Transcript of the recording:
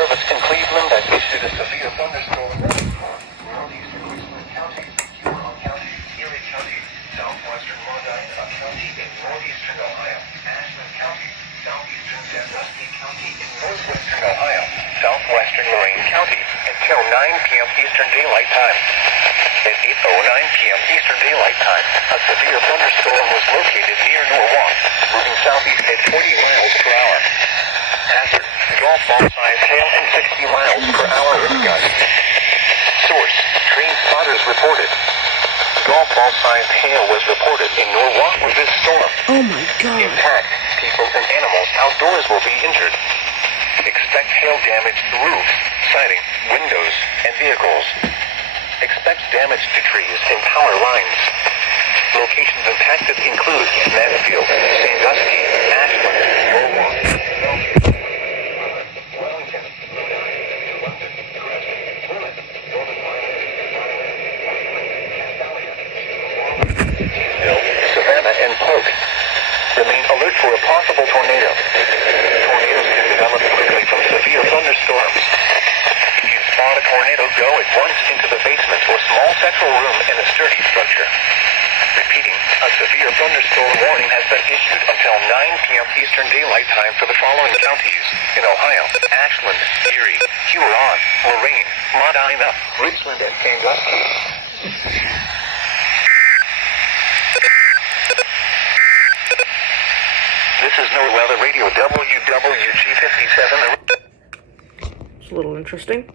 Service in Cleveland that issued a severe thunderstorm warning for northeastern Richland County, Huron County, Erie County, southwestern Medina County in northeastern Ohio, Ashland County, southeastern Sandusky County in northwestern Ohio, southwestern Lorain County until 9 p.m. Eastern Daylight Time. At 8:09 p.m. Eastern Daylight Time, a severe thunderstorm was located near Norwalk, moving southeast at 40 miles per hour. Hazard, golf ball size hail and 60 miles per hour wind gusts. Source, train spotters reported. Golf ball size hail was reported in Norwalk with this storm. Oh my God. Impact, people and animals outdoors will be injured. Expect hail damage to roofs, siding, windows, and vehicles. Expect damage to trees and power lines. Locations impacted include Mansfield, Sandusky, Ashland, Norwalk, Wellington, London, Crescent, Plymouth, Northern Ireland, Savannah, and Polk. Remain alert for a possible tornado. Tornadoes can develop quickly from severe thunderstorms. If you spot a tornado, go at once into the basement or small central room in a sturdy structure. Repeating, a severe thunderstorm warning has been issued until 9 p.m. Eastern Daylight Time for the following counties in Ohio: Ashland, Erie, Huron, Lorain, Medina, Richland, and Sandusky. This is NOAA Weather Radio WWG57. It's a little interesting.